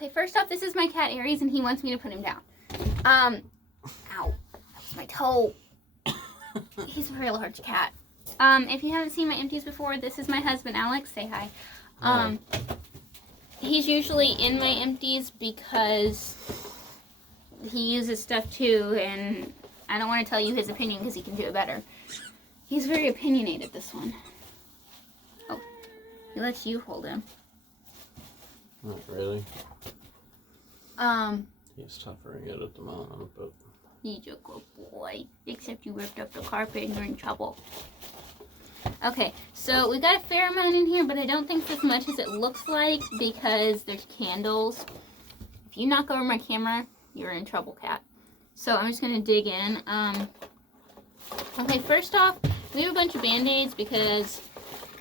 Okay, first off, this is my cat Aries, and he wants me to put him down. Ow, that was my toe. He's a very large cat. If you haven't seen my empties before, this is my husband, Alex. Say hi. He's usually in my empties because he uses stuff too, and I don't want to tell you his opinion because he can do it better. He's very opinionated, this one. Oh, he lets you hold him. Not really. He's suffering it at the moment, but... He's a good boy. Except you ripped up the carpet and you're in trouble. Okay, so we got a fair amount in here, but I don't think as much as it looks like because there's candles. If you knock over my camera, you're in trouble, cat. So I'm just going to dig in. Okay, first off, we have a bunch of Band-Aids because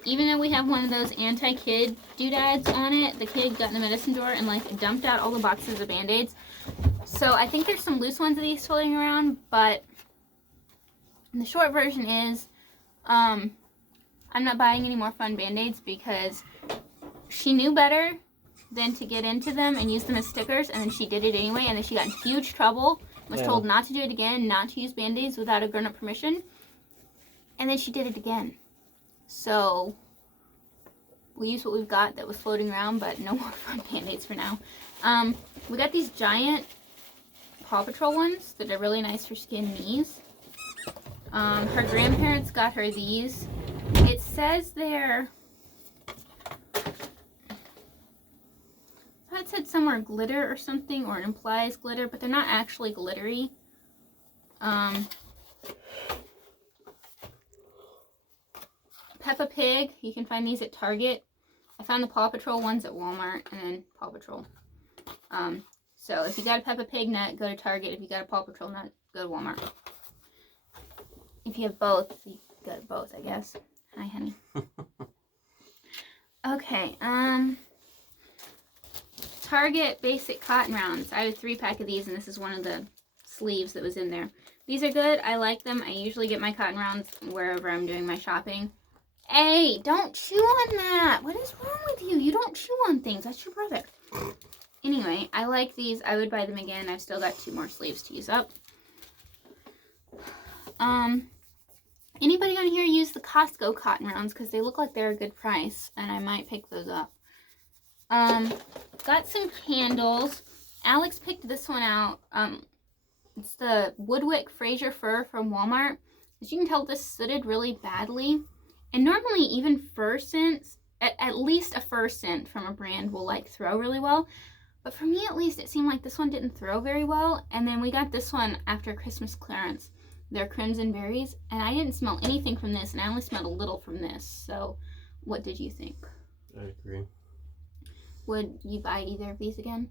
even though we have one of those anti-kid doodads on it, the kid got in the medicine drawer and like dumped out all the boxes of Band-Aids. So I think there's some loose ones of these floating around, but the short version is I'm not buying any more fun Band-Aids because she knew better than to get into them and use them as stickers, and then she did it anyway, and then she got in huge trouble, was told not to do it again, not to use Band-Aids without a grown-up permission, and then she did it again. So we used what we've got that was floating around, but no more fun Band-Aids for now. We got these giant Paw Patrol ones that are really nice for skin knees. Her grandparents got her these. It says they're... I said somewhere glitter or something, or it implies glitter, but they're not actually glittery. Peppa Pig, you can find these at Target. I found the Paw Patrol ones at Walmart, and then Paw Patrol. So if you got a Peppa Pig nut, go to Target. If you got a Paw Patrol nut, go to Walmart. If you have both, you go to both, I guess. Hi, honey. Okay, Target basic cotton rounds. I have a 3-pack of these, and this is one of the sleeves that was in there. These are good. I like them. I usually get my cotton rounds wherever I'm doing my shopping. Hey, don't chew on that. What is wrong with you? You don't chew on things. That's your brother. Anyway, I like these. I would buy them again. I've still got 2 more sleeves to use up. Anybody on here use the Costco cotton rounds? Because they look like they're a good price, and I might pick those up. Got some candles. Alex picked this one out. It's the Woodwick Fraser Fir from Walmart. As you can tell, this sooted really badly. And normally even fir scents, at least a fir scent from a brand will like throw really well. But for me at least, it seemed like this one didn't throw very well. And then we got this one after Christmas clearance. They're Crimson Berries. And I didn't smell anything from this, and I only smelled a little from this. So what did you think? I agree. Would you buy either of these again?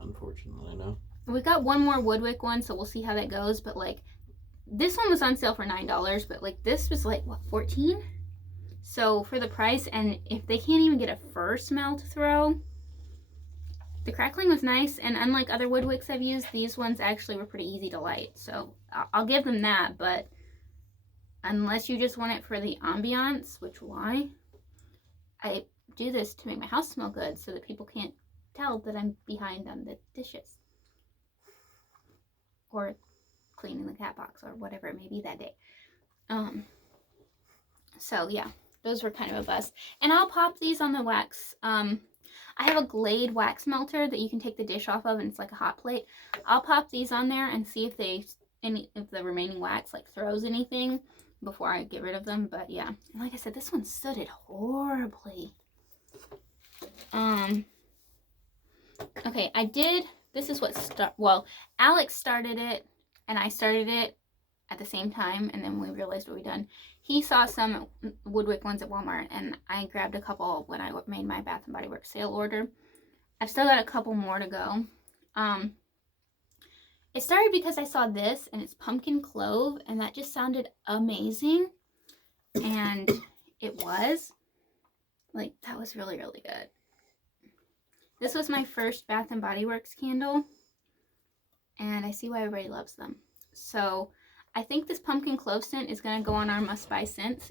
Unfortunately, no. We got one more Woodwick one, so we'll see how that goes. But like, this one was on sale for $9, but like this was like, what, $14? So for the price, and if they can't even get a fir smell to throw, the crackling was nice. And unlike other Woodwicks I've used, these ones actually were pretty easy to light. So I'll give them that, but unless you just want it for the ambiance, which why? I do this to make my house smell good so that people can't tell that I'm behind on the dishes. Or cleaning the cat box or whatever it may be that day. So yeah, those were kind of a bust. And I'll pop these on the wax. I have a Glade wax melter that you can take the dish off of, and it's like a hot plate. I'll pop these on there and see if if the remaining wax like throws anything before I get rid of them. But yeah, and like I said, this one sooted horribly. Okay, this is what Alex started it, and I started it at the same time, and then we realized what we'd done. He saw some Woodwick ones at Walmart, and I grabbed a couple when I made my Bath & Body Works sale order. I've still got a couple more to go. It started because I saw this, and it's pumpkin clove, and that just sounded amazing, and it was. Like, that was really, really good. This was my first Bath & Body Works candle, and I see why everybody loves them. So I think this pumpkin clove scent is going to go on our must-buy scents.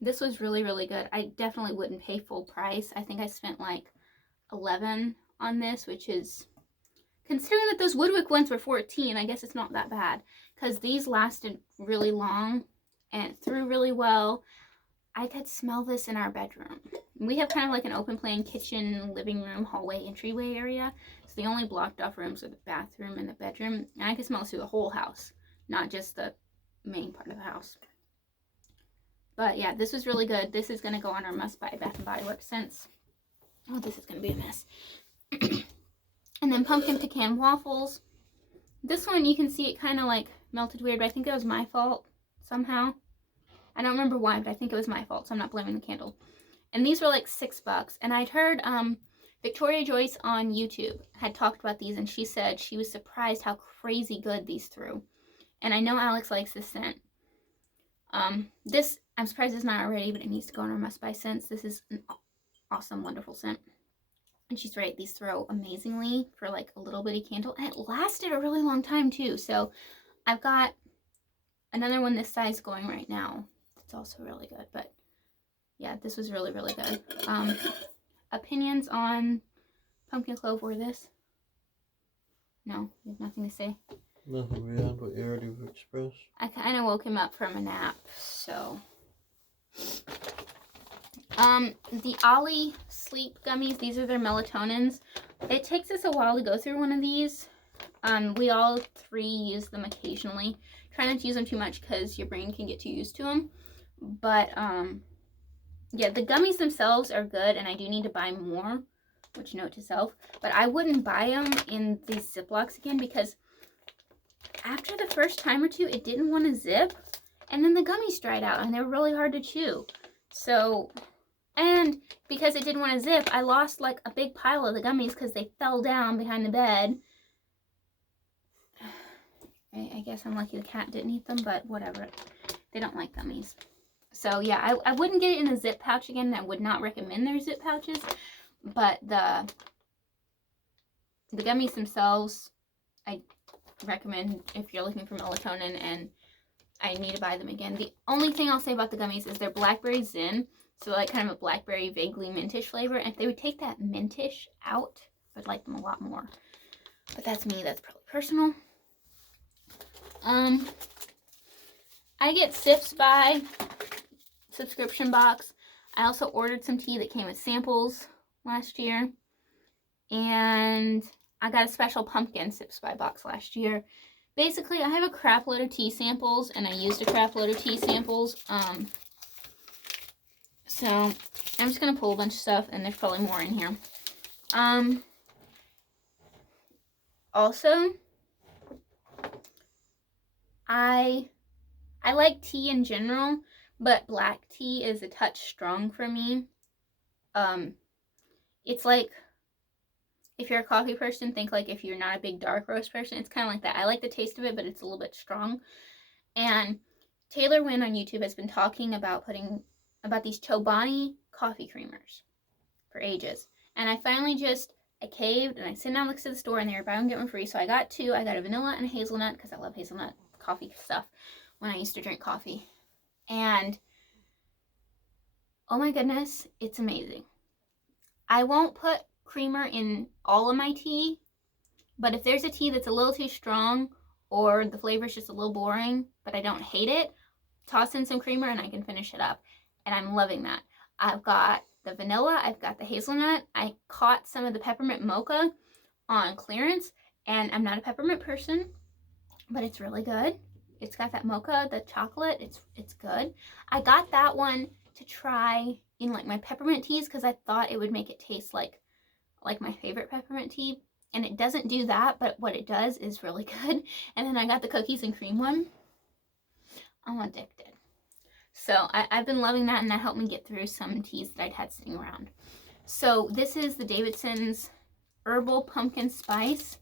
This was really, really good. I definitely wouldn't pay full price. I think I spent like $11 on this, which is, considering that those Woodwick ones were $14, I guess it's not that bad. Because these lasted really long and it threw really well. I could smell this in our bedroom. We have kind of like an open plan kitchen, living room, hallway, entryway area. So the only blocked off rooms are the bathroom and the bedroom. And I could smell this through the whole house, not just the main part of the house. But yeah, this was really good. This is going to go on our must-buy Bath & Body Works scents. Oh, this is going to be a mess. And then Pumpkin Pecan Waffles. This one, you can see it kind of like melted weird, but I think it was my fault somehow. I don't remember why, but I think it was my fault, so I'm not blaming the candle. And these were like $6. And I'd heard Victoria Joyce on YouTube had talked about these, and she said she was surprised how crazy good these threw. And I know Alex likes this scent. This, I'm surprised it's not already, but it needs to go on our must-buy scents. This is an awesome, wonderful scent. And she's right, these throw amazingly for like a little bitty candle. And it lasted a really long time too. So I've got another one this size going right now. It's also really good. But yeah, this was really, really good. Opinions on Pumpkin Clove or this? No, you have nothing to say? Nothing beyond what you already expressed. I kind of woke him up from a nap, so. The Ollie Sleep Gummies, these are their melatonins. It takes us a while to go through one of these. We all three use them occasionally. Try not to use them too much because your brain can get too used to them. But, yeah, the gummies themselves are good, and I do need to buy more, which note to self. But I wouldn't buy them in these Ziplocs again because after the first time or two, it didn't want to zip. And then the gummies dried out, and they were really hard to chew. So, and because it didn't want to zip, I lost like a big pile of the gummies because they fell down behind the bed. I guess I'm lucky the cat didn't eat them, but whatever. They don't like gummies. So yeah, I wouldn't get it in a zip pouch again. I would not recommend their zip pouches. But the gummies themselves, I recommend if you're looking for melatonin, and I need to buy them again. The only thing I'll say about the gummies is they're blackberry zen, so like kind of a blackberry vaguely mintish flavor. And if they would take that mintish out, I'd like them a lot more. But that's me. That's probably personal. I get Sips by subscription box. I also ordered some tea that came with samples last year, and I got a special pumpkin Sips by box last year. Basically, I have a crap load of tea samples, and I used a crap load of tea samples. So I'm just gonna pull a bunch of stuff, and there's probably more in here. Also, I like tea in general, but black tea is a touch strong for me. It's like, if you're a coffee person, think like if you're not a big dark roast person, it's kind of like that. I like the taste of it, but it's a little bit strong. And Taylor Wynn on YouTube has been talking about about these Chobani coffee creamers for ages. And I finally I caved, and I sent down looks to the store, and they were buy one, get one free. So I got two. I got a vanilla and a hazelnut, because I love hazelnut coffee stuff when I used to drink coffee. And oh my goodness, it's amazing. I won't put creamer in all of my tea, but if there's a tea that's a little too strong, or the flavor is just a little boring, but I don't hate it, toss in some creamer and I can finish it up. And I'm loving that. I've got the vanilla, I've got the hazelnut. I caught some of the peppermint mocha on clearance, and I'm not a peppermint person, but it's really good. It's got that mocha, the chocolate, it's good. I got that one to try in like my peppermint teas because I thought it would make it taste like my favorite peppermint tea, and it doesn't do that, but what it does is really good. And then I got the cookies and cream one. I'm addicted. So I've been loving that, and that helped me get through some teas that I'd had sitting around. So this is the Davidson's Herbal Pumpkin Spice.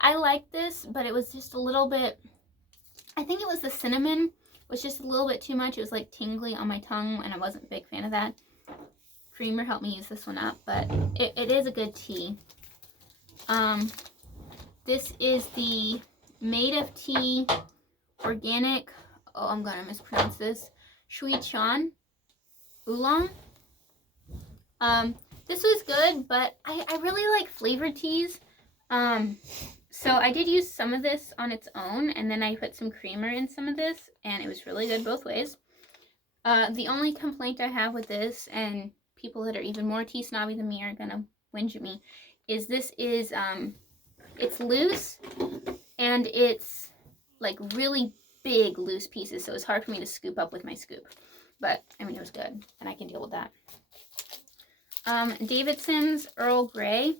I like this, but it was just a little bit, I think it was the cinnamon was just a little bit too much. It was like tingly on my tongue, and I wasn't a big fan of that. Creamer helped me use this one up, but it is a good tea. This is the Made of Tea Organic, oh, I'm gonna mispronounce this, Shui Chan. Oolong. This was good, but I really like flavored teas. So I did use some of this on its own, and then I put some creamer in some of this, and it was really good both ways. The only complaint I have with this, and people that are even more tea snobby than me are gonna whinge at me, is this is, it's loose, and it's like really big loose pieces, so it's hard for me to scoop up with my scoop. But, I mean, it was good, and I can deal with that. Davidson's Earl Grey.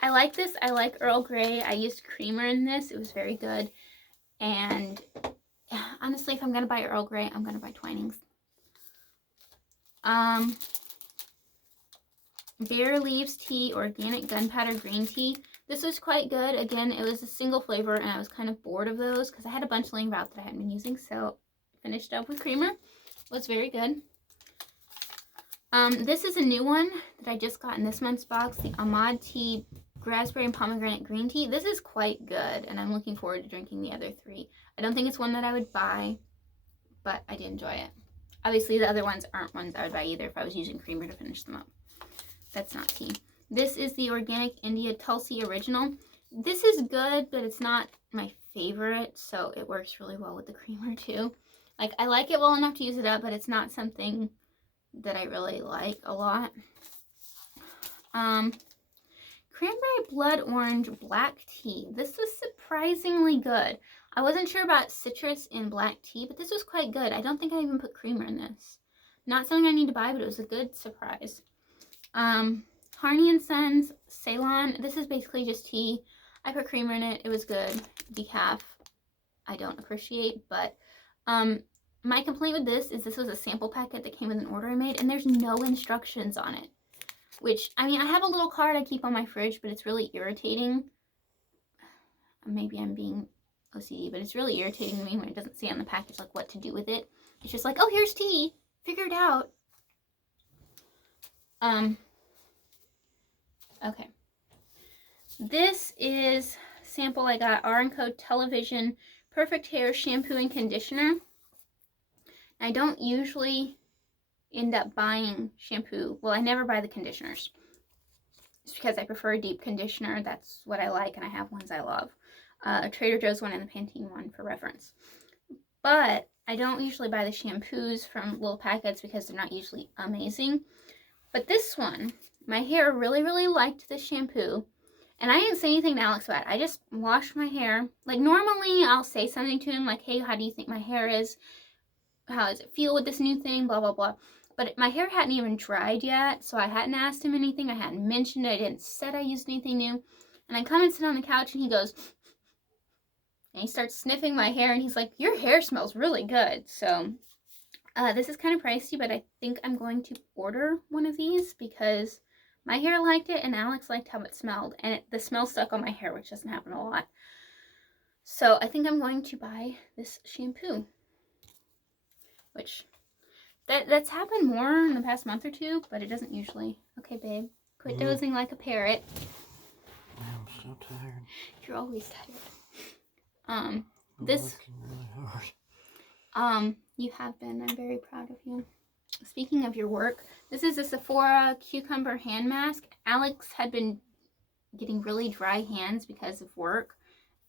I like this. I like Earl Grey. I used creamer in this. It was very good. And honestly, if I'm going to buy Earl Grey, I'm going to buy Twinings. Bare Leaves Tea Organic Gunpowder Green Tea. This was quite good. Again, it was a single flavor, and I was kind of bored of those because I had a bunch laying about that I hadn't been using. So, finished up with creamer. It was very good. This is a new one that I just got in this month's box, the Ahmad Tea Raspberry and Pomegranate Green Tea. This is quite good, and I'm looking forward to drinking the other three. I don't think it's one that I would buy, but I did enjoy it. Obviously, the other ones aren't ones I would buy either if I was using creamer to finish them up. That's not tea. This is the Organic India Tulsi Original. This is good, but it's not my favorite, so it works really well with the creamer too. Like, I like it well enough to use it up, but it's not something that I really like a lot. Cranberry Blood Orange Black Tea. This was surprisingly good. I wasn't sure about citrus in black tea, but this was quite good. I don't think I even put creamer in this. Not something I need to buy, but it was a good surprise. Harney and Sons Ceylon. This is basically just tea. I put creamer in it. It was good. Decaf, I don't appreciate, but my complaint with this is this was a sample packet that came with an order I made, and there's no instructions on it. Which, I mean, I have a little card I keep on my fridge, but it's really irritating. Maybe I'm being OCD, but it's really irritating to me when it doesn't say on the package, like, what to do with it. It's just like, oh, here's tea. Figure it out. Okay. This is sample I got, R&Co Television Perfect Hair Shampoo and Conditioner. I don't usually end up buying shampoo. Well, I never buy the conditioners. It's because I prefer a deep conditioner. That's what I like, and I have ones I love. A Trader Joe's one and the Pantene one for reference. But I don't usually buy the shampoos from little packets because they're not usually amazing. But this one, my hair really, really liked this shampoo. And I didn't say anything to Alex about it. I just washed my hair. Like, normally I'll say something to him like, hey, how do you think my hair is? How does it feel with this new thing? Blah, blah, blah. But my hair hadn't even dried yet, so I hadn't asked him anything. I hadn't mentioned it. I didn't said I used anything new. And I come and sit on the couch, and he goes, and he starts sniffing my hair, and he's like, your hair smells really good. So this is kind of pricey, but I think I'm going to order one of these because my hair liked it, and Alex liked how it smelled. And the smell stuck on my hair, which doesn't happen a lot. So I think I'm going to buy this shampoo. Which... That's happened more in the past month or two, but it doesn't usually. Okay, babe. Quit dozing like a parrot. I'm so tired. You're always tired. This... working really hard. You have been. I'm very proud of you. Speaking of your work, this is a Sephora Cucumber Hand Mask. Alex had been getting really dry hands because of work.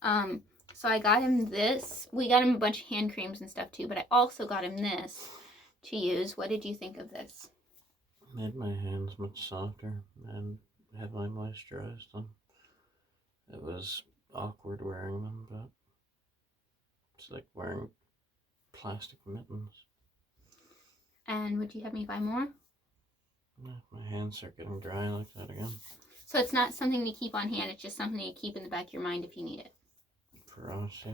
So I got him this. We got him a bunch of hand creams and stuff too, but I also got him this to use. What did you think of this? Made my hands much softer and heavily moisturized them. It was awkward wearing them, but it's like wearing plastic mittens. And would you have me buy more? Yeah, my hands are getting dry like that again. So it's not something to keep on hand, it's just something to keep in the back of your mind if you need it. For us, yeah.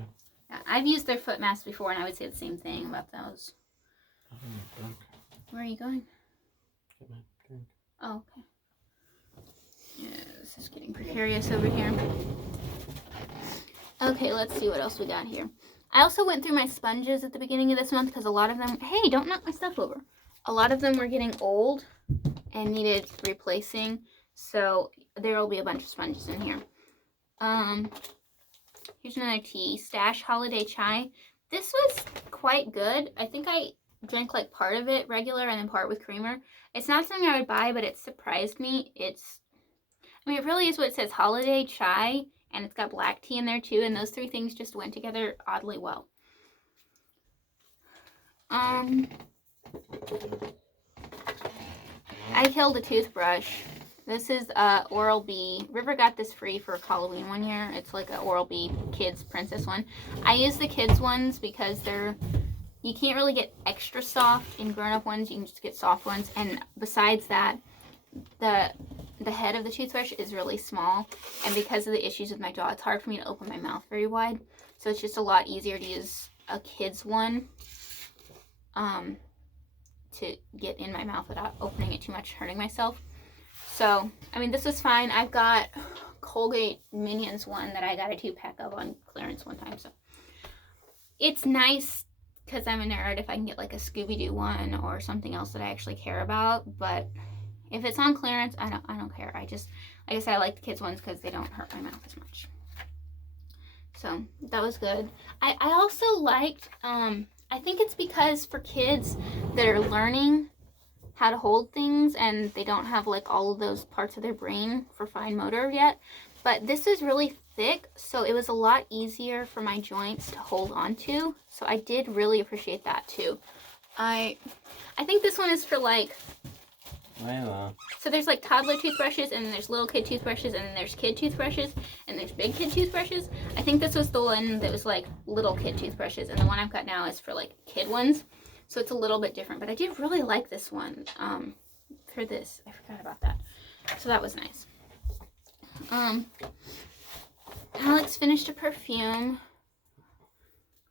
Yeah, I've used their foot masks before, and I would say the same thing about those. Where are you going? Get my drink. Oh, okay. Yeah, this is getting precarious over here. Okay, let's see what else we got here. I also went through my sponges at the beginning of this month because a lot of them... Hey, don't knock my stuff over. A lot of them were getting old and needed replacing. So there will be a bunch of sponges in here. Here's another tea. Stash Holiday Chai. This was quite good. I think I drink like part of it regular and then part with creamer. It's not something I would buy, but it surprised me. I mean, it really is what it says, holiday chai, and it's got black tea in there too, and those three things just went together oddly well. I killed a toothbrush. This is Oral-B. River got this free for Halloween one year. It's like an Oral-B kids princess one. I use the kids ones because you can't really get extra soft in grown-up ones. You can just get soft ones. And besides that, the head of the toothbrush is really small. And because of the issues with my jaw, it's hard for me to open my mouth very wide. So it's just a lot easier to use a kids one to get in my mouth without opening it too much, hurting myself. So, I mean, this was fine. I've got Colgate Minions one that I got a 2-pack of on clearance one time. So it's nice because I'm a nerd if I can get like a Scooby-Doo one or something else that I actually care about. But if it's on clearance, I don't care. I just, like I said, I like the kids ones because they don't hurt my mouth as much. So that was good. I also liked, I think it's because for kids that are learning how to hold things and they don't have like all of those parts of their brain for fine motor yet, but this is really thick, so it was a lot easier for my joints to hold on to. So I did really appreciate that too. I think this one is for like, so there's like toddler toothbrushes, and then there's little kid toothbrushes, and then there's kid toothbrushes, and there's big kid toothbrushes. I think this was the one that was like little kid toothbrushes, and the one I've got now is for like kid ones. So it's a little bit different, but I did really like this one for this. I forgot about that. So that was nice. Alex finished a perfume.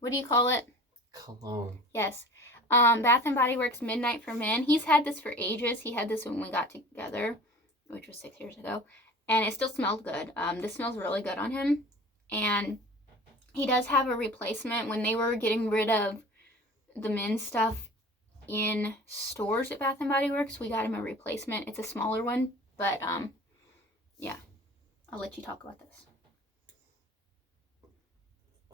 What do you call it? Cologne. Yes. Bath & Body Works Midnight for Men. He's had this for ages. He had this when we got together, which was 6 years ago. And it still smelled good. This smells really good on him. And he does have a replacement. When they were getting rid of the men's stuff in stores at Bath & Body Works, we got him a replacement. It's a smaller one. But, yeah. I'll let you talk about this.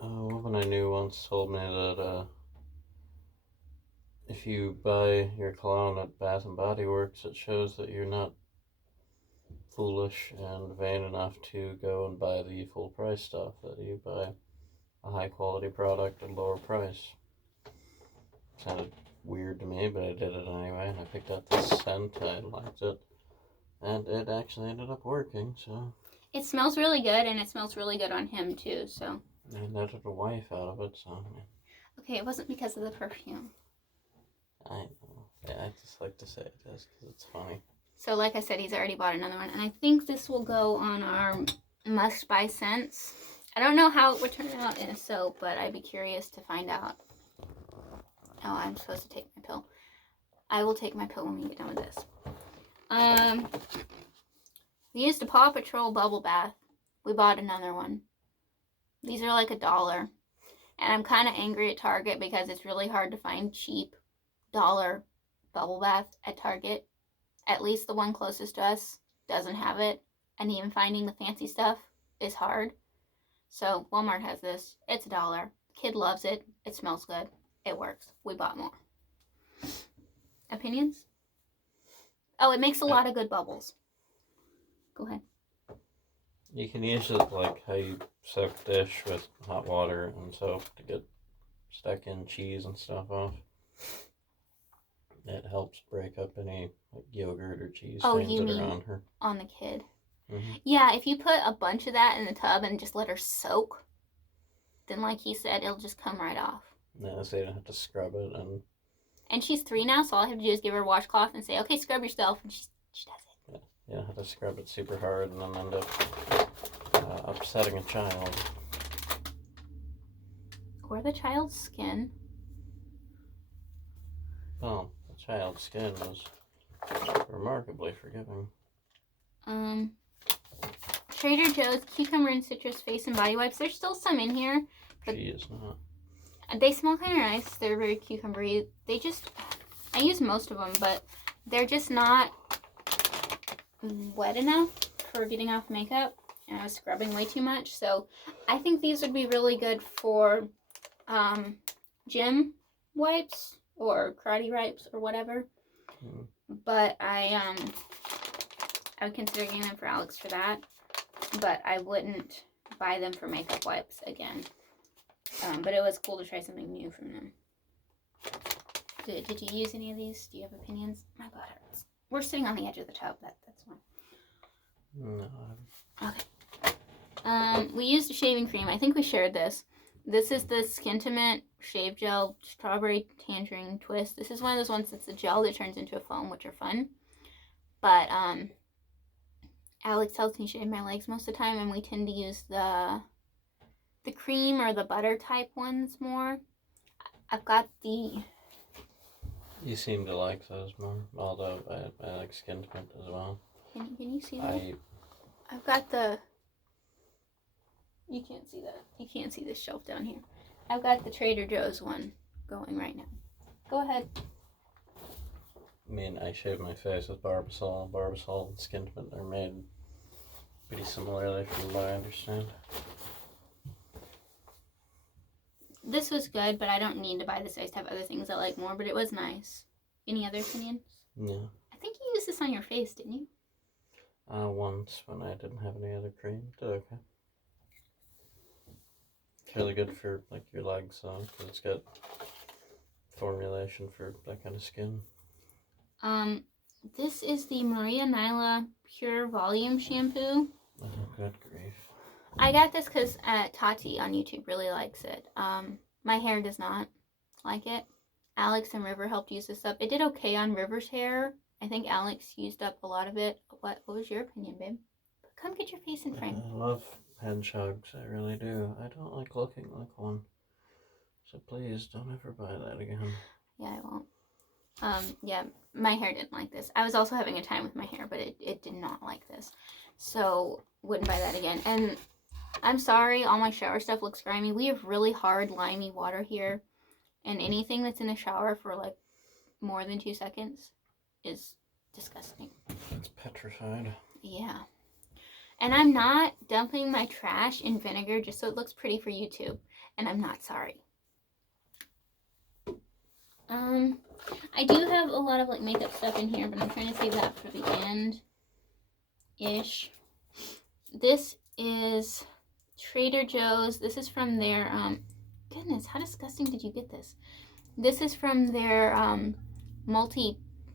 A woman I knew once told me that if you buy your cologne at Bath & Body Works, it shows that you're not foolish and vain enough to go and buy the full price stuff, that you buy a high quality product at a lower price. Sounded weird to me, but I did it anyway, and I picked out this scent. I liked it, and it actually ended up working, so. It smells really good, and it smells really good on him too, so. I netted a wife out of it, so. Okay, it wasn't because of the perfume. I know. Yeah, I just like to say it is because it's funny. So like I said, he's already bought another one. And I think this will go on our must-buy scents. I don't know how it would turn out in a soap, but I'd be curious to find out. Oh, I'm supposed to take my pill. I will take my pill when we get done with this. We used a Paw Patrol bubble bath. We bought another one. These are like $1. And I'm kind of angry at Target because it's really hard to find cheap $1 bubble bath at Target. At least the one closest to us doesn't have it, and even finding the fancy stuff is hard. So Walmart has this. It's $1. Kid loves it. It smells good. It works. We bought more. Opinions? Oh, it makes a lot of good bubbles. Go ahead. You can use it like how you soak dish with hot water and soap to get stuck in cheese and stuff off. It helps break up any like yogurt or cheese stains that are on her. On the kid? Mm-hmm. Yeah, if you put a bunch of that in the tub and just let her soak, then like he said, it'll just come right off. Yeah, so you don't have to scrub it. And she's 3 now, so all I have to do is give her a washcloth and say, okay, scrub yourself, and she does it. Yeah, you don't have to scrub it super hard and then end up upsetting a child. Or the child's skin. Well, the child's skin was remarkably forgiving. Trader Joe's Cucumber and Citrus Face and Body Wipes. There's still some in here. But she is not. They smell kind of nice. They're very cucumbery. I use most of them, but they're just not wet enough for getting off makeup. And I was scrubbing way too much. So I think these would be really good for gym wipes. or karate wipes or whatever. But I would consider getting them for Alex for that. But I wouldn't buy them for makeup wipes again. But it was cool to try something new from them. Did you use any of these? Do you have opinions? My butt hurts. We're sitting on the edge of the tub. That's one. No. Okay. We used a shaving cream. I think we shared this. This is the Skintimate Shave Gel Strawberry Tangerine Twist. This is one of those ones that's a gel that turns into a foam, which are fun. But Alex helps me shave my legs most of the time, and we tend to use the cream or the butter type ones more. I've got the... You seem to like those more, although I like Skintimate as well. Can you see that? I've got the... You can't see that. You can't see this shelf down here. I've got the Trader Joe's one going right now. Go ahead. I mean, I shave my face with Barbasol. Barbasol and Skintimate are made pretty similarly from what I understand. This was good, but I don't need to buy this. I just have other things I like more, but it was nice. Any other opinions? No. I think you used this on your face, didn't you? Once when I didn't have any other cream. Did okay. It's really good for like your legs, because it's got formulation for that kind of skin. This is the Maria Nyla Pure Volume Shampoo. Oh, good grief. I got this because Tati on YouTube really likes it. My hair does not like it. Alex and River helped use this up. It did okay on River's hair. I think Alex used up a lot of it. What was your opinion, babe? Come get your face in frame. I love hedgehogs, I really do. I don't like looking like one. So please don't ever buy that again. Yeah, I won't. Yeah, my hair didn't like this. I was also having a time with my hair, but it did not like this. So, wouldn't buy that again. And I'm sorry, all my shower stuff looks grimy. We have really hard, limey water here. And anything that's in the shower for like more than 2 seconds is disgusting. It's petrified. Yeah. And I'm not dumping my trash in vinegar just so it looks pretty for YouTube. And I'm not sorry. I do have a lot of like makeup stuff in here, but I'm trying to save that for the end-ish. This is Trader Joe's. This is from their, goodness, how disgusting did you get this? This is from their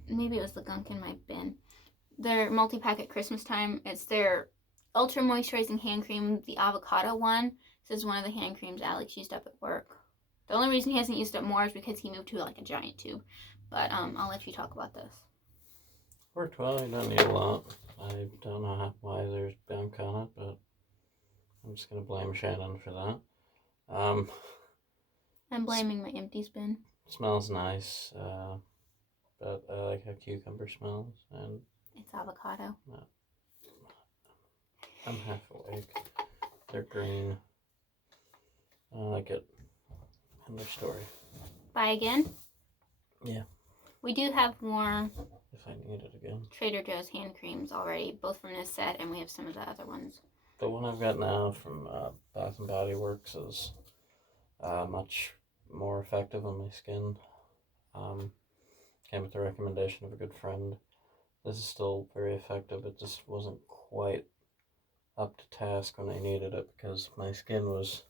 maybe it was the gunk in my bin. Their multi-pack at Christmas time. It's their ultra moisturizing hand cream, the avocado one. This is one of the hand creams Alex used up at work. The only reason he hasn't used up more is because he moved to like a giant tube. But I'll let you talk about this. Worked well, you don't need a lot. I don't know why there's gunk on it, but I'm just going to blame Shannon for that. I'm blaming my empties bin. Smells nice, but I like how cucumber smells, and it's avocado. I'm half awake. They're green. I like it. End of story. Buy again? Yeah. We do have more if I need it again. Trader Joe's hand creams already, both from this set, and we have some of the other ones. The one I've got now from Bath & Body Works is much more effective on my skin. Came with the recommendation of a good friend. This is still very effective. It just wasn't quite up to task when I needed it because my skin was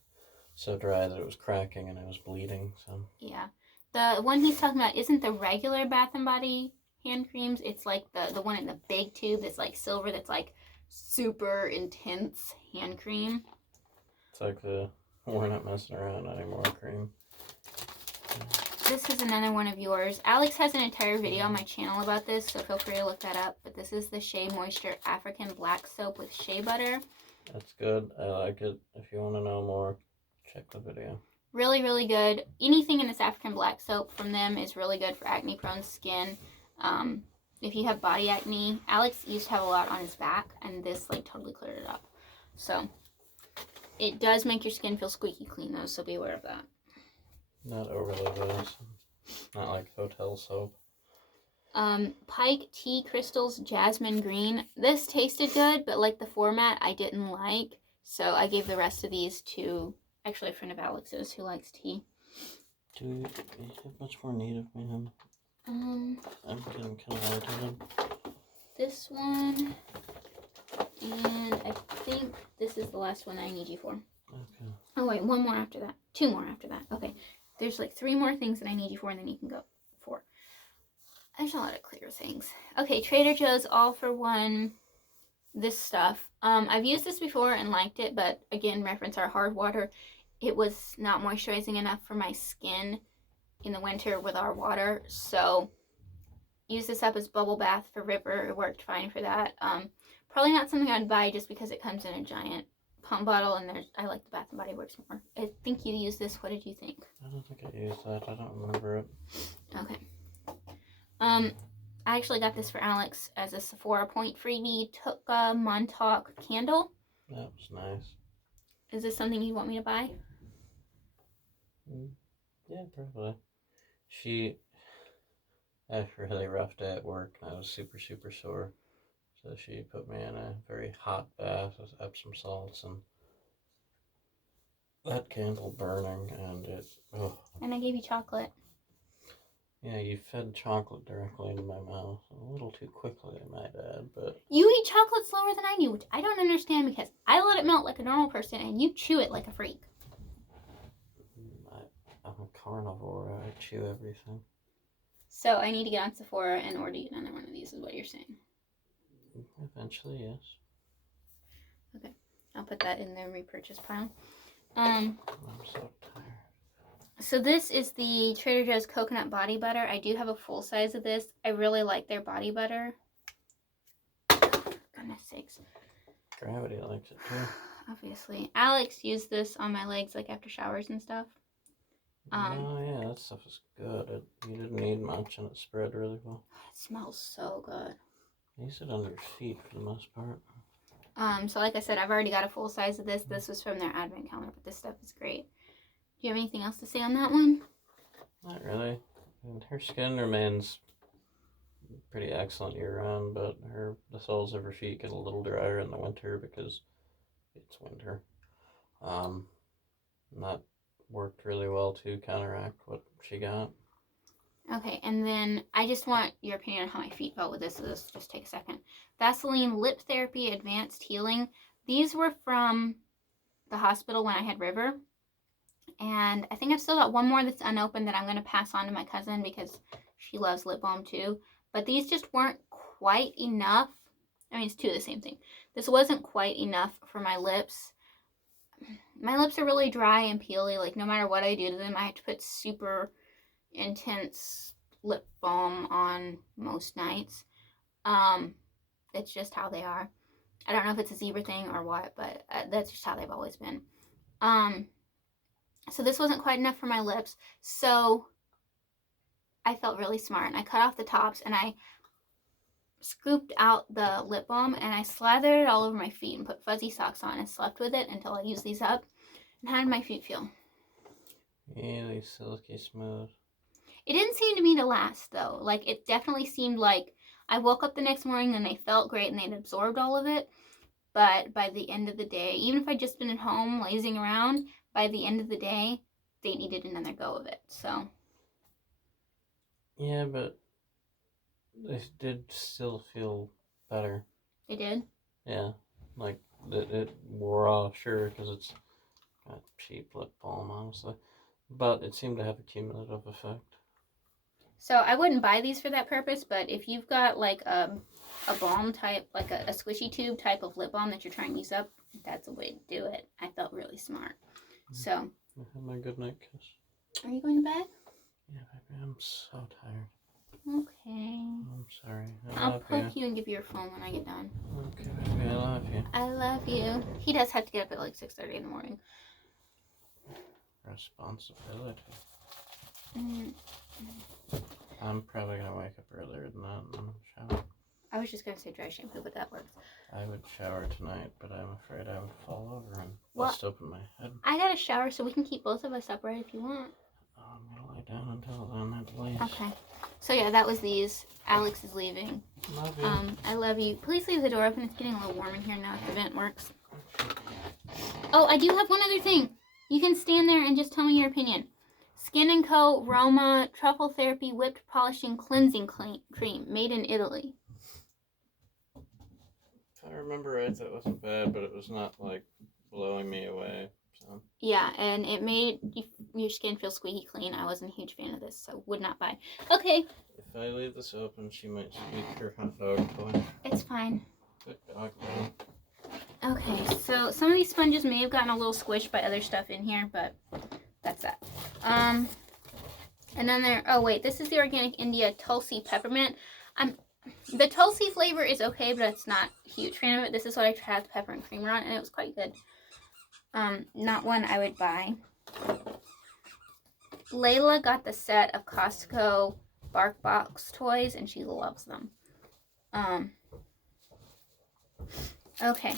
so dry that it was cracking and I was bleeding. So yeah, the one he's talking about isn't the regular Bath & Body hand creams. It's like the one in the big tube that's like silver, that's like super intense hand cream. It's like the we're not messing around anymore cream. This is another one of yours. Alex has an entire video on my channel about this, so feel free to look that up. But this is the Shea Moisture African Black Soap with shea butter. That's good. I like it. If you want to know more, check the video. Really, really good. Anything in this African Black Soap from them is really good for acne-prone skin. If you have body acne, Alex used to have a lot on his back, and this like totally cleared it up. So it does make your skin feel squeaky clean though, so be aware of that. Not overly loose. Not like hotel soap. Pike Tea Crystals Jasmine Green. This tasted good, but like the format I didn't like. So I gave the rest of these to actually a friend of Alex's who likes tea. Do you have much more need of me, hon? I'm getting kind of irritated. This one, and I think this is the last one I need you for. Okay. Oh wait, one more after that. 2 more after that. Okay. There's like 3 more things that I need you for, and then you can go for. There's a lot of clear things. Okay, Trader Joe's All for One. This stuff. I've used this before and liked it, but again, reference our hard water. It was not moisturizing enough for my skin in the winter with our water, so use this up as bubble bath for river. It worked fine for that. Probably not something I'd buy just because it comes in a giant pump bottle, and I like the Bath and Body Works more. I think you used this. What did you think? I don't think I used that. I don't remember it. Okay. I actually got this for Alex as a Sephora point freebie. Took a Montauk candle. That was nice. Is this something you want me to buy? Yeah, probably. She had a really rough day at work, and I was super, super sore. So she put me in a very hot bath with Epsom salts, and that candle burning, and it, oh. And I gave you chocolate. Yeah, you fed chocolate directly into my mouth. A little too quickly, I might add, but... You eat chocolate slower than I do, which I don't understand because I let it melt like a normal person and you chew it like a freak. I'm a carnivore. I chew everything. So I need to get on Sephora and order you another one of these, is what you're saying. Eventually, yes. Okay. I'll put that in the repurchase pile. I'm so tired. So this is the Trader Joe's Coconut Body Butter. I do have a full size of this. I really like their body butter. Goodness sakes. Gravity likes it too. Obviously. Alex used this on my legs like after showers and stuff. Oh yeah, that stuff is good. You didn't need much and it spread really well. It smells so good. Use it on your feet for the most part. So like I said, I've already got a full size of this. This was from their advent calendar, but this stuff is great. Do you have anything else to say on that one? Not really. And her skin remains pretty excellent year-round, but the soles of her feet get a little drier in the winter because it's winter. That worked really well to counteract what she got. Okay, and then I just want your opinion on how my feet felt with this, so this just take a second. Vaseline Lip Therapy Advanced Healing. These were from the hospital when I had River. And I think I've still got one more that's unopened that I'm going to pass on to my cousin because she loves lip balm too. But these just weren't quite enough. I mean, it's 2 of the same thing. This wasn't quite enough for my lips. My lips are really dry and peely. Like, no matter what I do to them, I have to put super intense lip balm on most nights. It's just how they are. I don't know if it's a zebra thing or what, but that's just how they've always been. So this wasn't quite enough for my lips. So I felt really smart. And I cut off the tops and I scooped out the lip balm and I slathered it all over my feet and put fuzzy socks on and slept with it until I used these up. And how did my feet feel? Really silky smooth. It didn't seem to me to last though. Like, it definitely seemed like I woke up the next morning and they felt great and they'd absorbed all of it. But by the end of the day, even if I'd just been at home lazing around, by the end of the day, they needed another go of it. So. Yeah, but they did still feel better. They did? Yeah. Like, it wore off, sure, because it's got cheap lip balm, honestly. But it seemed to have a cumulative effect. So I wouldn't buy these for that purpose, but if you've got like a balm type, like a squishy tube type of lip balm that you're trying to use up, that's a way to do it. I felt really smart. So. I have my good night kiss. Are you going to bed? Yeah, baby, I'm so tired. Okay. I'm sorry. I'll poke you and give you your phone when I get done. Okay, baby, I love you. I love you. He does have to get up at like 6:30 in the morning. Responsibility. Mm. I'm probably going to wake up earlier than that and shower. I was just going to say dry shampoo, but that works. I would shower tonight, but I'm afraid I would fall over and bust open my head. I got a shower, so we can keep both of us upright if you want. Oh, I'm going to lie down until then, at least. Okay. So yeah, that was these. Alex is leaving. Love you. I love you. Please leave the door open. It's getting a little warm in here now if the vent works. Oh, I do have one other thing. You can stand there and just tell me your opinion. Skin & Co. Roma Truffle Therapy Whipped Polishing Cleansing Cream, made in Italy. If I remember right, that wasn't bad, but it was not like blowing me away. So. Yeah, and it made your skin feel squeaky clean. I wasn't a huge fan of this, so would not buy. Okay. If I leave this open, she might squeak her hot dog toy. It's fine. Good dog, man. Okay, so some of these sponges may have gotten a little squished by other stuff in here, but that's that. And then there, oh wait, this is the Organic India Tulsi Peppermint. The Tulsi flavor is okay, but it's not a huge fan of it. This is what I tried the peppermint creamer on, and it was quite good. Not one I would buy. Layla got the set of Costco Bark Box toys, and she loves them. Okay.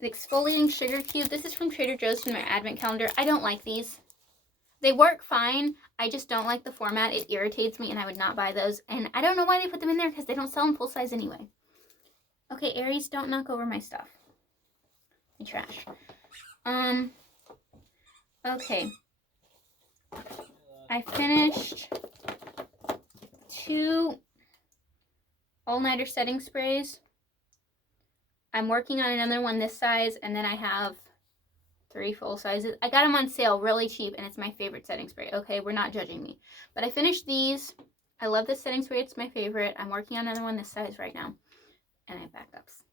The Exfoliating Sugar Cube. This is from Trader Joe's from their advent calendar. I don't like these. They work fine. I just don't like the format. It irritates me, and I would not buy those. And I don't know why they put them in there, because they don't sell them full size anyway. Okay, Aries, don't knock over my stuff. My trash. Okay. I finished 2 all-nighter setting sprays. I'm working on another one this size, and then I have 3 full sizes. I got them on sale really cheap, and it's my favorite setting spray. Okay, we're not judging me. But I finished these. I love this setting spray. It's my favorite. I'm working on another one this size right now. And I have backups.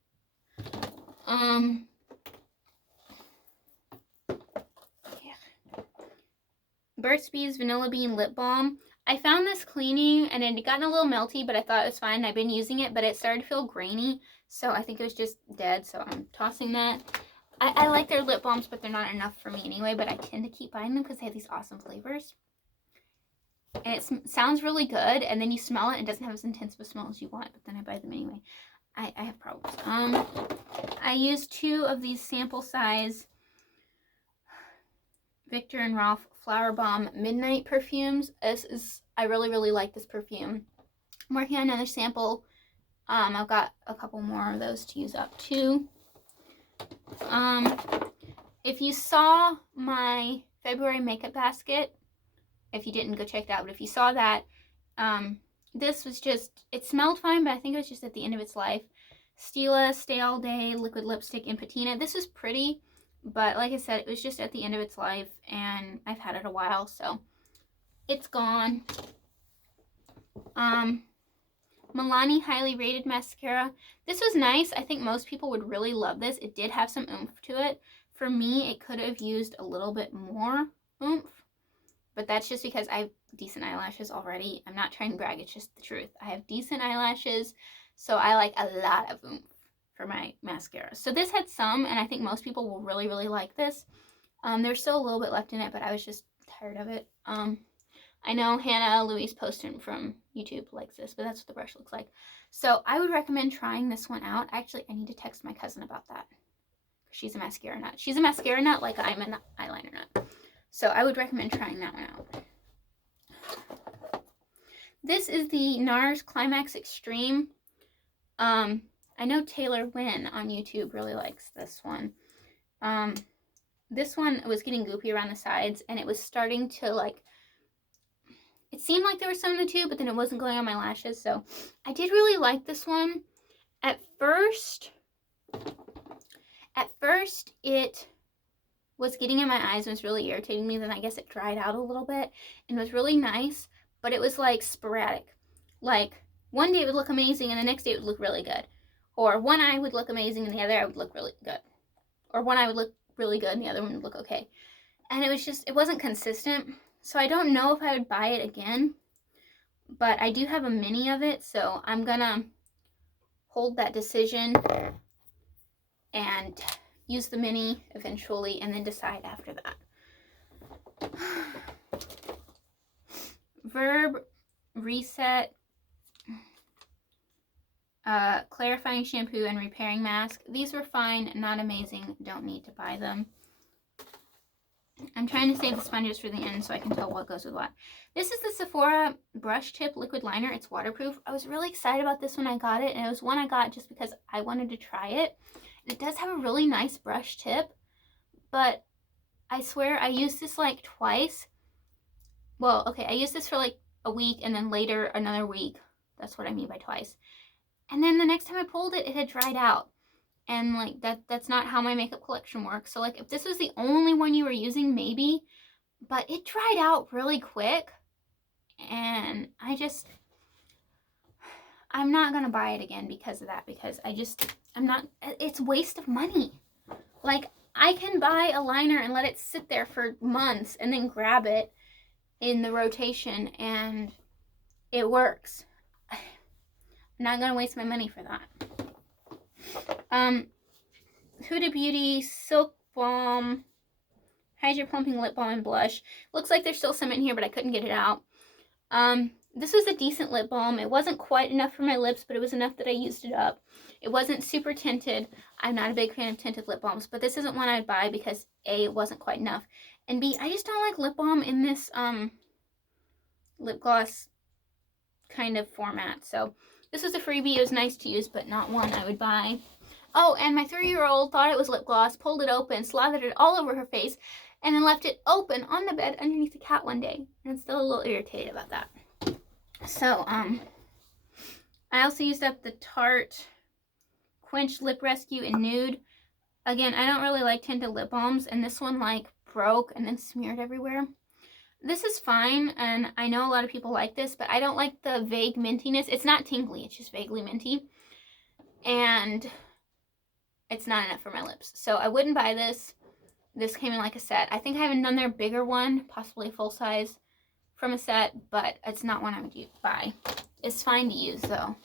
Yeah. Burt's Bees Vanilla Bean Lip Balm. I found this cleaning, and it had gotten a little melty, but I thought it was fine. I've been using it, but it started to feel grainy. So I think it was just dead, so I'm tossing that. I like their lip balms, but they're not enough for me anyway, but I tend to keep buying them because they have these awesome flavors. And it sounds really good, and then you smell it, and it doesn't have as intense of a smell as you want, but then I buy them anyway. I have problems. I used 2 of these sample size Victor and Rolf Flower Bomb Midnight perfumes. I really, really like this perfume. I'm working on another sample. I've got a couple more of those to use up too. If you saw my February makeup basket, if you didn't, go check it out, but if you saw that, this was just, it smelled fine, but I think it was just at the end of its life. Stila Stay All Day Liquid Lipstick in Patina. This was pretty, but like I said, it was just at the end of its life, and I've had it a while, so it's gone. Milani Highly Rated Mascara. This was nice. I think most people would really love this. It did have some oomph to it. For me, it could have used a little bit more oomph, but that's just because I have decent eyelashes already. I'm not trying to brag, it's just the truth. I have decent eyelashes, so I like a lot of oomph for my mascara. So this had some, and I think most people will really, really like this. There's still a little bit left in it, but I was just tired of it. I know Hannah Louise Poston from YouTube likes this, but that's what the brush looks like. So I would recommend trying this one out. Actually, I need to text my cousin about that. She's a mascara nut. She's a mascara nut like I'm an eyeliner nut. So I would recommend trying that one out. This is the Nars Climax Extreme. I know Taylor Wynn on YouTube really likes this one. This one was getting goopy around the sides, and it was starting to like, it seemed like there was some in the tube, but then it wasn't going on my lashes. So I did really like this one. At first it was getting in my eyes and was really irritating me. Then I guess it dried out a little bit and was really nice, but it was like sporadic. Like one day it would look amazing and the next day it would look really good. Or one eye would look amazing and the other eye would look really good. Or one eye would look really good and the other one would look okay. And it was just, it wasn't consistent. So I don't know if I would buy it again, but I do have a mini of it, so I'm gonna hold that decision and use the mini eventually and then decide after that. Verb Reset Clarifying Shampoo and Repairing Mask. These were fine, not amazing, don't need to buy them. I'm trying to save the sponges for the end so I can tell what goes with what. This is the Sephora Brush Tip Liquid Liner. It's waterproof. I was really excited about this when I got it, and it was one I got just because I wanted to try it. It does have a really nice brush tip, but I swear I used this like twice well, okay, I used this for like a week and then later another week. That's what I mean by twice. And then the next time I pulled it, it had dried out. And like that's not how my makeup collection works. So like if this was the only one you were using, maybe, but it dried out really quick. And I'm not gonna buy it again because of that, because it's a waste of money. Like, I can buy a liner and let it sit there for months and then grab it in the rotation and it works. I'm not gonna waste my money for that. Huda Beauty Silk Balm Hydro Plumping Lip Balm and Blush. Looks like there's still some in here, but I couldn't get it out. This was a decent lip balm. It wasn't quite enough for my lips, but it was enough that I used it up. It wasn't super tinted. I'm not a big fan of tinted lip balms, but this isn't one I'd buy because A, it wasn't quite enough, and B, I just don't like lip balm in this lip gloss kind of format. So this was a freebie. It was nice to use, but not one I would buy. Oh, and my 3-year-old thought it was lip gloss, pulled it open, slathered it all over her face, and then left it open on the bed underneath the cat one day. And I'm still a little irritated about that. So, I also used up the Tarte Quench Lip Rescue in Nude. Again, I don't really like tinted lip balms, and this one, like, broke and then smeared everywhere. This is fine, and I know a lot of people like this, but I don't like the vague mintiness. It's not tingly, it's just vaguely minty. And it's not enough for my lips. So I wouldn't buy this. This came in like a set. I think I have another bigger one, possibly full size, from a set, but it's not one I would buy. It's fine to use though,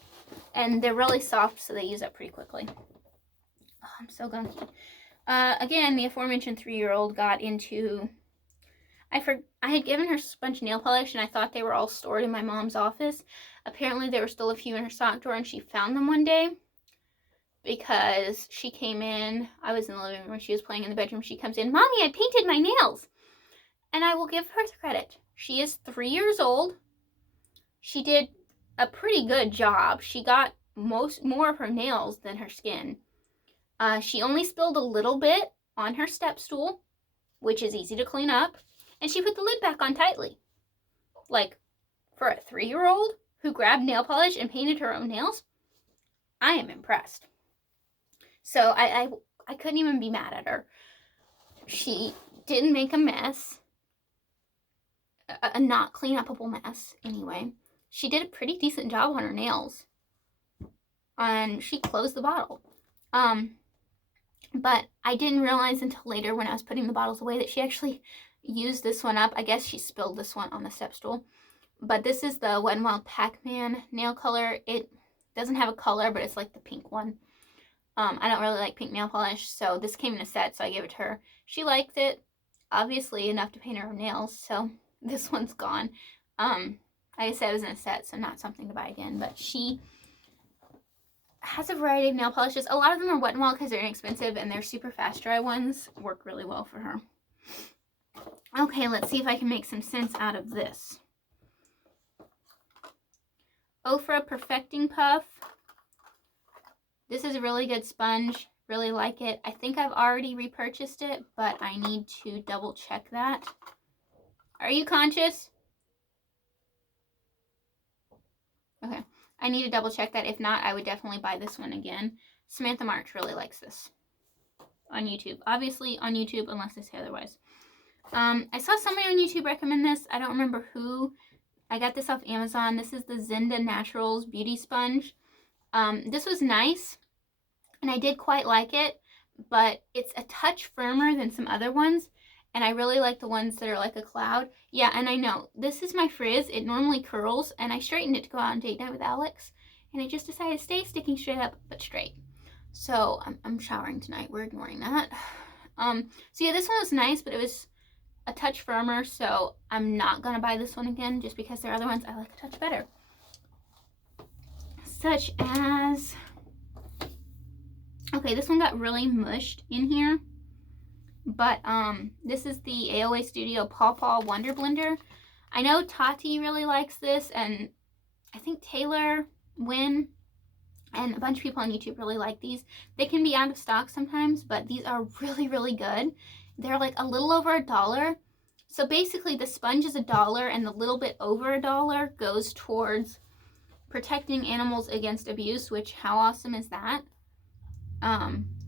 and they're really soft, so they use up pretty quickly. Oh, I'm so gunky. Again, the aforementioned 3-year-old got into. I had given her a bunch of nail polish, and I thought they were all stored in my mom's office. Apparently, there were still a few in her sock drawer, and she found them one day because she came in. I was in the living room when she was playing in the bedroom. She comes in, "Mommy, I painted my nails," and I will give her the credit. She is 3 years old. She did a pretty good job. She got more of her nails than her skin. She only spilled a little bit on her step stool, which is easy to clean up, and she put the lid back on tightly. Like, for a 3-year-old who grabbed nail polish and painted her own nails, I am impressed. So I couldn't even be mad at her. She didn't make a mess. A not clean upable mess, anyway. She did a pretty decent job on her nails. And she closed the bottle. But I didn't realize until later when I was putting the bottles away that she actually used this one up. I guess she spilled this one on the step stool. But this is the Wet n Wild Pac-Man nail color. It doesn't have a color, but it's like the pink one. I don't really like pink nail polish, so this came in a set, so I gave it to her. She liked it, obviously enough to paint her own nails, so this one's gone. Like I said, it was in a set, so not something to buy again, but she has a variety of nail polishes. A lot of them are Wet n Wild because they're inexpensive, and their super fast dry ones work really well for her. Okay, let's see if I can make some sense out of this. Ofra Perfecting Puff. This is a really good sponge. Really like it. I think I've already repurchased it, but I need to double check that. Are you conscious? Okay. I need to double check that. If not, I would definitely buy this one again. Samantha March really likes this on YouTube. Obviously on YouTube, unless they say otherwise. I saw somebody on YouTube recommend this. I don't remember who. I got this off Amazon. This is the Zinda Naturals Beauty Sponge. This was nice, and I did quite like it, but it's a touch firmer than some other ones, and I really like the ones that are like a cloud. Yeah, and I know, this is my frizz. It normally curls, and I straightened it to go out on date night with Alex, and I just decided to stay sticking straight up, but straight. So, I'm showering tonight. We're ignoring that. So yeah, this one was nice, but it was a touch firmer, so I'm not gonna buy this one again, just because there are other ones I like a touch better. Such as, okay, this one got really mushed in here, but this is the AOA Studio Paw Paw Wonder Blender. I know Tati really likes this, and I think Taylor, Wynn, and a bunch of people on YouTube really like these. They can be out of stock sometimes, but these are really, really good. They're like a little over $1, So basically the sponge is $1 and the little bit over $1 goes towards protecting animals against abuse, which how awesome is that?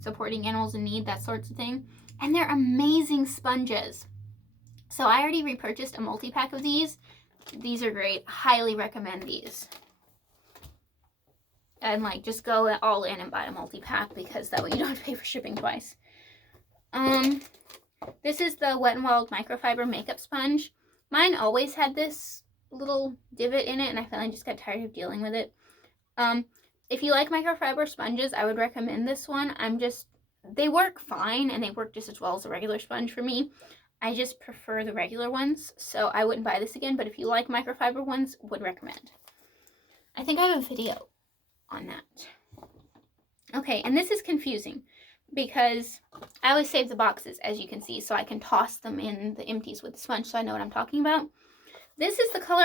Supporting animals in need, that sorts of thing. And they're amazing sponges. So I already repurchased a multi-pack of these. These are great. Highly recommend these. And like just go all in and buy a multi-pack because that way you don't have to pay for shipping twice. This is the Wet n Wild microfiber makeup sponge. Mine always had this little divot in it and I finally just got tired of dealing with it. If you like microfiber sponges, I would recommend this one. They work fine and they work just as well as a regular sponge for me. I just prefer the regular ones, so I wouldn't buy this again, but if you like microfiber ones, would recommend. I think I have a video on that. Okay, and this is confusing because I always save the boxes, as you can see, so I can toss them in the empties with the sponge so I know what I'm talking about. This is the color